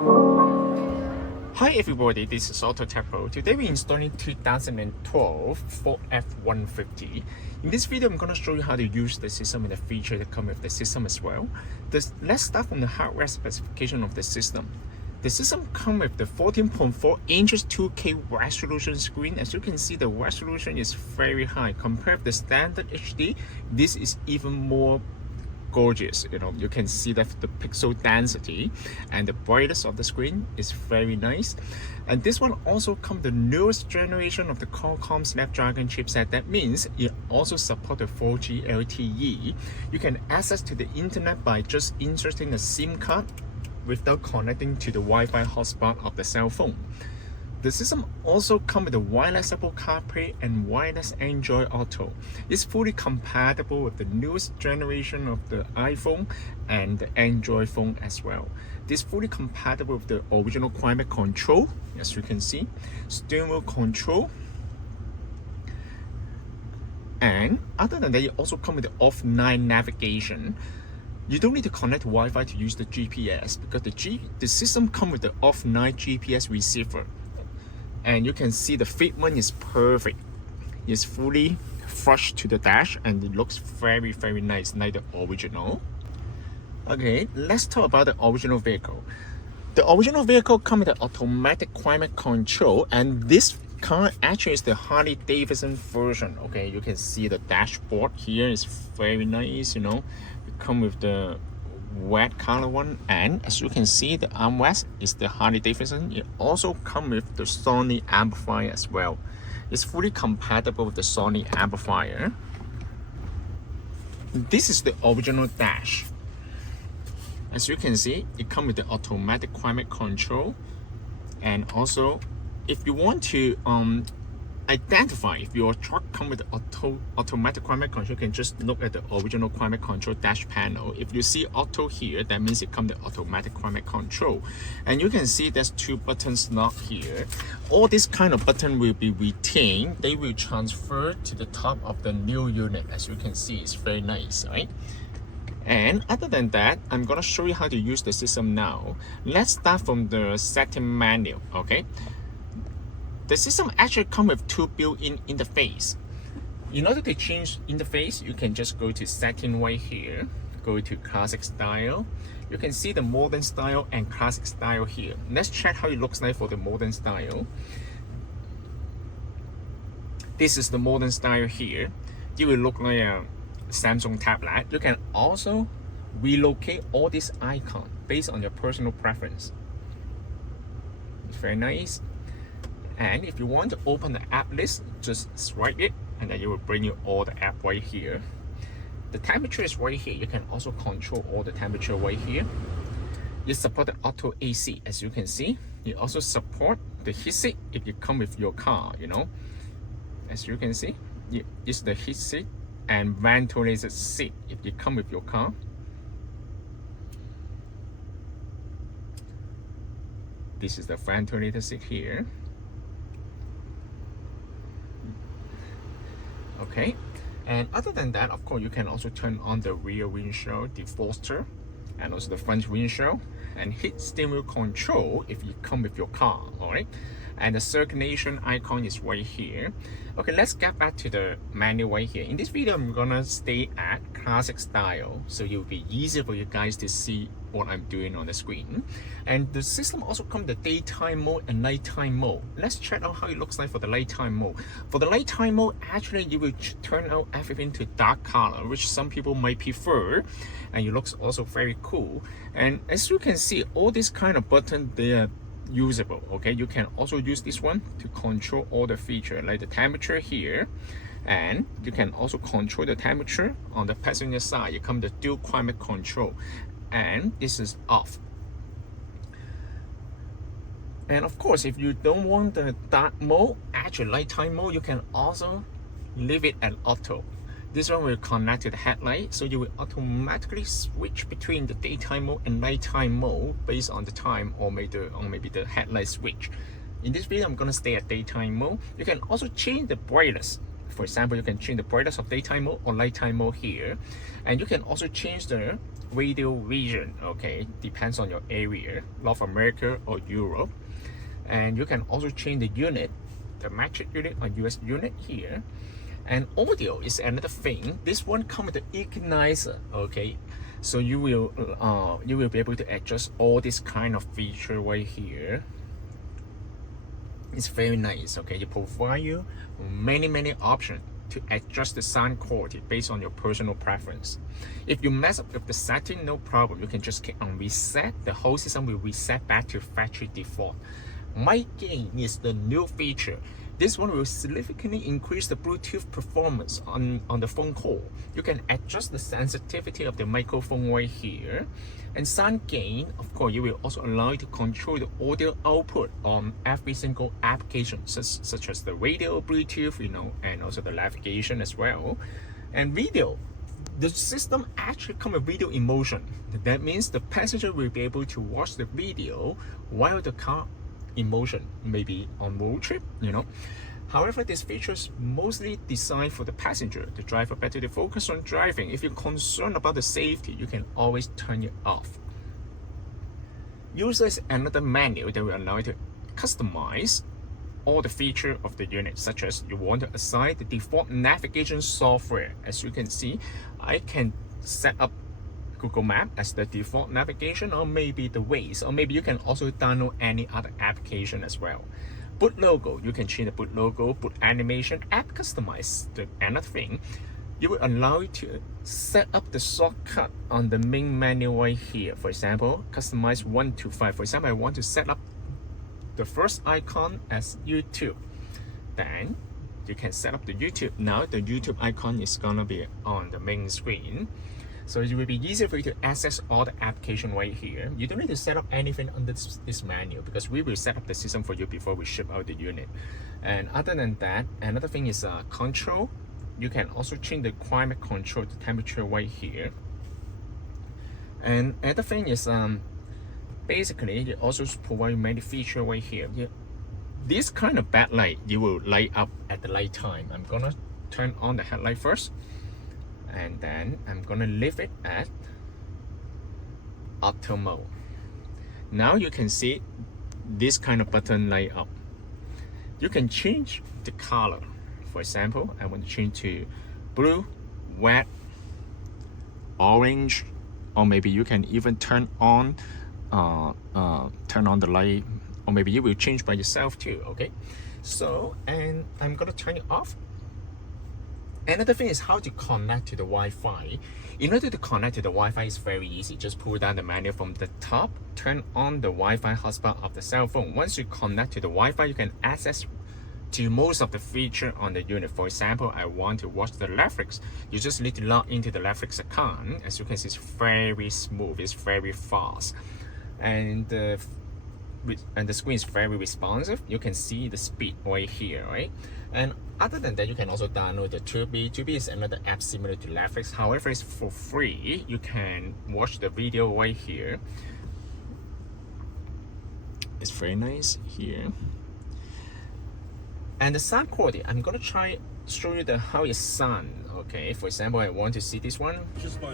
Hi everybody, this is AutoTecPro. Today we're installing 2012 Ford F150. In this video, I'm going to show you how to use the system and the feature that come with the system as well. Let's start from the hardware specification of the system. The system comes with the 14.4 inches 2K resolution screen. As you can see, the resolution is very high. Compared to the standard HD, this is even more gorgeous. You can see that the pixel density and the brightness of the screen is very nice. And this one also comes the newest generation of the Qualcomm Snapdragon chipset. That means it also supports 4G LTE. You can access to the internet by just inserting a SIM card without connecting to the Wi-Fi hotspot of the cell phone. The system also comes with the wireless Apple CarPlay and wireless Android Auto. It's fully compatible with the newest generation of the iPhone and the Android phone as well. This fully compatible with the original climate control, as you can see, steering wheel control. And other than that, it also comes with the offline navigation. You don't need to connect to Wi-Fi to use the GPS because the system comes with the offline GPS receiver. And you can see the fitment is perfect. It's fully flush to the dash and it looks very, very nice, like the original. Okay, let's talk about the original vehicle. The original vehicle comes with the automatic climate control, and this car actually is the Harley Davidson version. Okay, you can see the dashboard here is very nice. It comes with the red color one, and as you can see, the armrest is the Harley Davidson. It also comes with the Sony amplifier as well. It's fully compatible with the Sony amplifier. This is the original dash. As you can see, it comes with the automatic climate control, and also if you want to identify if your truck comes with automatic climate control, you can just look at the original climate control dash panel. If you see auto here, that means it comes with automatic climate control. And you can see there's two buttons locked here. All this kind of button will be retained. They will transfer to the top of the new unit. As you can see, it's very nice, right? And other than that, I'm going to show you how to use the system now. Let's start from the setting menu, okay? The system actually comes with two built-in interface. In order to change interface, you can just go to setting right here, go to classic style. You can see the modern style and classic style here. Let's check how it looks like for the modern style. This is the modern style here. It will look like a Samsung tablet. You can also relocate all these icons based on your personal preference. It's very nice. And if you want to open the app list, just swipe it and then it will bring you all the app right here. The temperature is right here. You can also control all the temperature right here. It supports auto AC, as you can see. It also supports the heatsink if you come with your car, As you can see, it's the heatsink and ventilated seat if you come with your car. This is the ventilated seat here. Okay, and other than that, of course, you can also turn on the rear windshield defroster and also the front windshield and hit steering wheel control if you come with your car. All right, and the circulation icon is right here. Okay, let's get back to the menu right here. In this video, I'm gonna stay at classic style, so it will be easier for you guys to see what I'm doing on the screen. And the system also comes with the daytime mode and nighttime mode. Let's check out how it looks like for the nighttime mode. For the nighttime mode, actually you will turn out everything to dark color, which some people might prefer, and it looks also very cool. And as you can see, all these kind of buttons, they are usable. Okay, you can also use this one to control all the features like the temperature here, and you can also control the temperature on the passenger side. You come the dual climate control, and this is off. And of course, if you don't want the dark mode, actually nighttime mode, you can also leave it at auto. This one will connect to the headlight, so you will automatically switch between the daytime mode and nighttime mode based on the time or maybe the headlight switch. In this video, I'm going to stay at daytime mode. You can also change the brightness For example, you can change the brightness of daytime mode or nighttime mode here, and you can also change the radio region. Okay, depends on your area, North America or Europe. And you can also change the unit, the metric unit or US unit here. And audio is another thing. This one comes with the equalizer. Okay, so you will be able to adjust all this kind of feature right here. It's very nice. Okay, it provides you many options to adjust the sound quality based on your personal preference. If you mess up with the setting, no problem. You can just click on reset. The whole system will reset back to factory default. Mic gain is the new feature. This one will significantly increase the Bluetooth performance on the phone call. You can adjust the sensitivity of the microphone right here. And sound gain, of course, you will also allow you to control the audio output on every single application, such as the radio, Bluetooth, and also the navigation as well. And video, the system actually comes with video in motion. That means the passenger will be able to watch the video while the car in motion, maybe on road trip, However, this feature is mostly designed for the passenger. The driver better to focus on driving. If you're concerned about the safety, you can always turn it off. User is another menu that will allow you to customize all the features of the unit, such as you want to assign the default navigation software. As you can see, I can set up Google Map as the default navigation, or maybe the Waze, or maybe you can also download any other application as well. Boot logo, you can change the boot logo, boot animation, app customize. Another thing, you will allow you to set up the shortcut on the main menu right here. For example, customize 1 to 5. For example, I want to set up the first icon as YouTube. Then you can set up the YouTube. Now the YouTube icon is gonna be on the main screen. So it will be easier for you to access all the application right here. You don't need to set up anything under this menu, because we will set up the system for you before we ship out the unit. And other than that, another thing is control. You can also change the climate control, the temperature right here. And another thing is basically it also provides many features right here. This kind of backlight, you will light up at the night time. I'm gonna turn on the headlight first, and then I'm gonna leave it at auto mode. Now you can see this kind of button light up. You can change the color. For example, I want to change to blue, red, orange, or maybe you can even turn on the light, or maybe you will change by yourself too. Okay, so, and I'm gonna turn it off. Another thing is how to connect to the Wi-Fi. In order to connect to the Wi-Fi, is very easy. Just pull down the menu from the top, turn on the Wi-Fi hotspot of the cell phone. Once you connect to the Wi-Fi, you can access to most of the feature on the unit. For example, I want to watch the Netflix. You just need to log into the Netflix account. As you can see, it's very smooth, it's very fast, and the screen is very responsive. You can see the speed right here, right? And other than that, you can also download the Tubi. Tubi is another app similar to Netflix. However, it's for free. You can watch the video right here. It's very nice here. And the sound quality, I'm gonna show you how it sounds. Okay, for example, I want to see this one.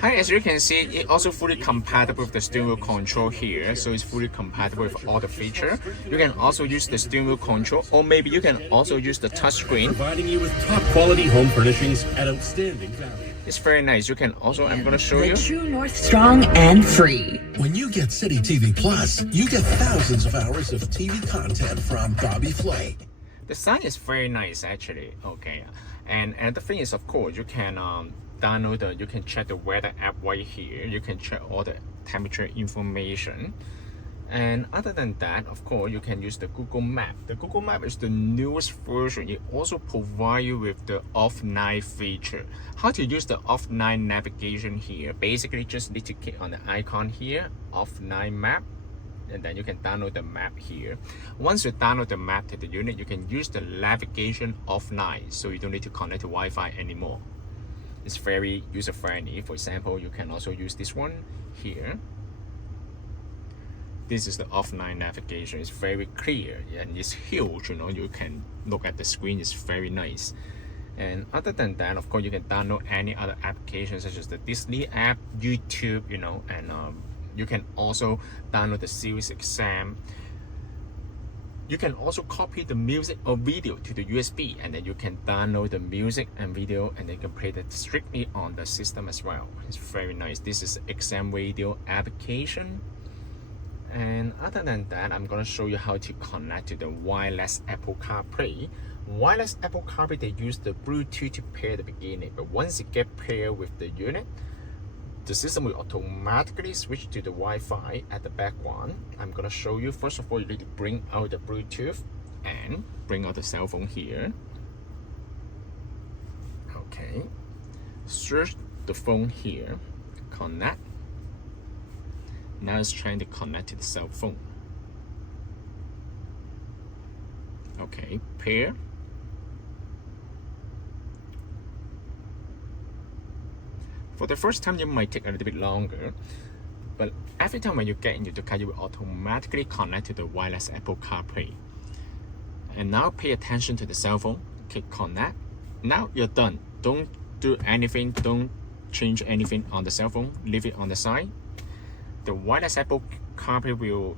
Hi, as you can see, it also fully compatible with the steering wheel control here, so it's fully compatible with all the features. You can also use the steering wheel control, or maybe you can also use the touchscreen. Providing you with top quality home furnishings at outstanding value. It's very nice. You can also, I'm gonna show you. True North, strong and free. When you get City TV Plus, you get thousands of hours of TV content from Bobby Flay. The sound is very nice actually. Okay, and the thing is, of course, you can download you can check the weather app right here. You can check all the temperature information. And other than that, of course, you can use the Google Map. The Google Map is the newest version. It also provides you with the off-night feature. How to use the off-night navigation here? Basically, just need to click on the icon here, off-night map, and then you can download the map here. Once you download the map to the unit, you can use the navigation off-night, so you don't need to connect to Wi-Fi anymore. It's very user-friendly. For example, you can also use this one here. This is the off-night navigation. It's very clear and it's huge. You can look at the screen. It's very nice. And other than that, of course, you can download any other applications such as the Disney app, YouTube, you know, and you can also download the Series exam. You can also copy the music or video to the USB, and then you can download the music and video, and then you can play that strictly on the system as well. It's very nice. This is exam radio application. And other than that, I'm going to show you how to connect to the wireless Apple CarPlay. Wireless Apple CarPlay, they use the Bluetooth to pair at the beginning, but once it get paired with the unit, the system will automatically switch to the Wi-Fi at the background. I'm gonna show you. First of all, you need to bring out the Bluetooth and bring out the cell phone here. Okay. Search the phone here. Connect. Now it's trying to connect to the cell phone. Okay. Pair. For the first time, you might take a little bit longer, but every time when you get into the car, you will automatically connect to the wireless Apple CarPlay. And now pay attention to the cell phone. Click connect. Now you're done. Don't do anything. Don't change anything on the cell phone. Leave it on the side. The wireless Apple CarPlay will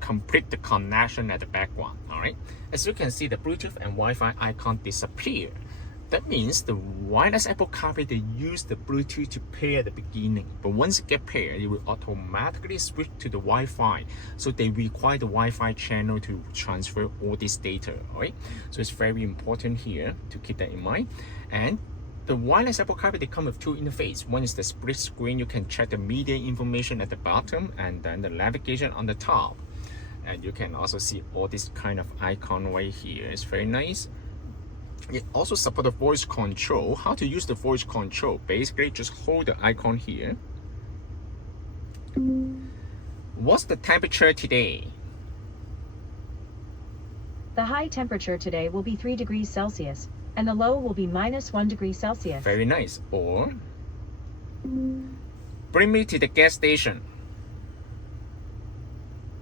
complete the connection at the background. All right. As you can see, the Bluetooth and Wi-Fi icon disappear. That means the wireless Apple CarPlay, they use the Bluetooth to pair at the beginning, but once it gets paired, it will automatically switch to the Wi-Fi. So they require the Wi-Fi channel to transfer all this data, all right? So it's very important here to keep that in mind. And the wireless Apple CarPlay, they come with two interfaces. One is the split screen. You can check the media information at the bottom, and then the navigation on the top. And you can also see all this kind of icon right here. It's very nice. It also supports the voice control. How to use the voice control? Basically, just hold the icon here. What's the temperature today? The high temperature today will be 3 degrees Celsius, and the low will be -1 degree Celsius. Very nice. Or, bring me to the gas station.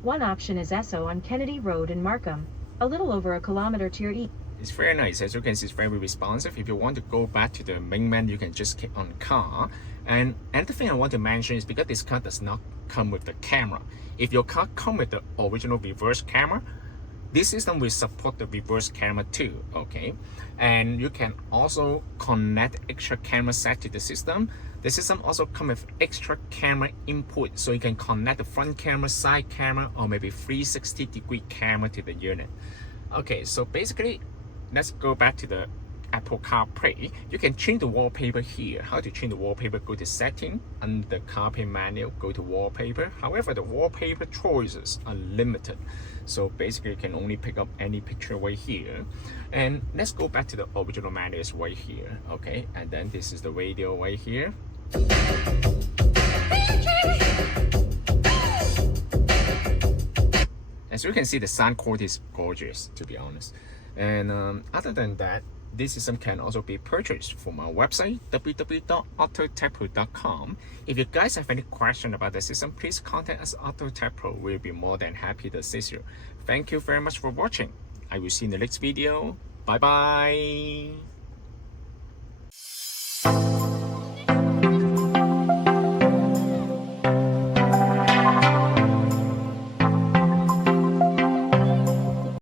One option is Esso on Kennedy Road in Markham, a little over a kilometer to your east. It's very nice. As you can see, it's very responsive. If you want to go back to the main menu, you can just click on car. And another thing I want to mention is because this car does not come with the camera. If your car comes with the original reverse camera, this system will support the reverse camera too, okay? And you can also connect extra camera set to the system. The system also comes with extra camera input, so you can connect the front camera, side camera, or maybe 360-degree camera to the unit. Okay, so basically, let's go back to the Apple CarPlay. You can change the wallpaper here. How to change the wallpaper? Go to setting, under the CarPlay menu, go to wallpaper. However, the wallpaper choices are limited. So basically, you can only pick up any picture right here. And let's go back to the original menu right here. Okay, and then this is the radio right here. As you can see, the sound quality is gorgeous, to be honest. And other than that, this system can also be purchased from our website, www.AutoTecPro.com. If you guys have any question about the system, please contact us at AutoTecPro. We'll be more than happy to assist you. Thank you very much for watching. I will see you in the next video. Bye bye.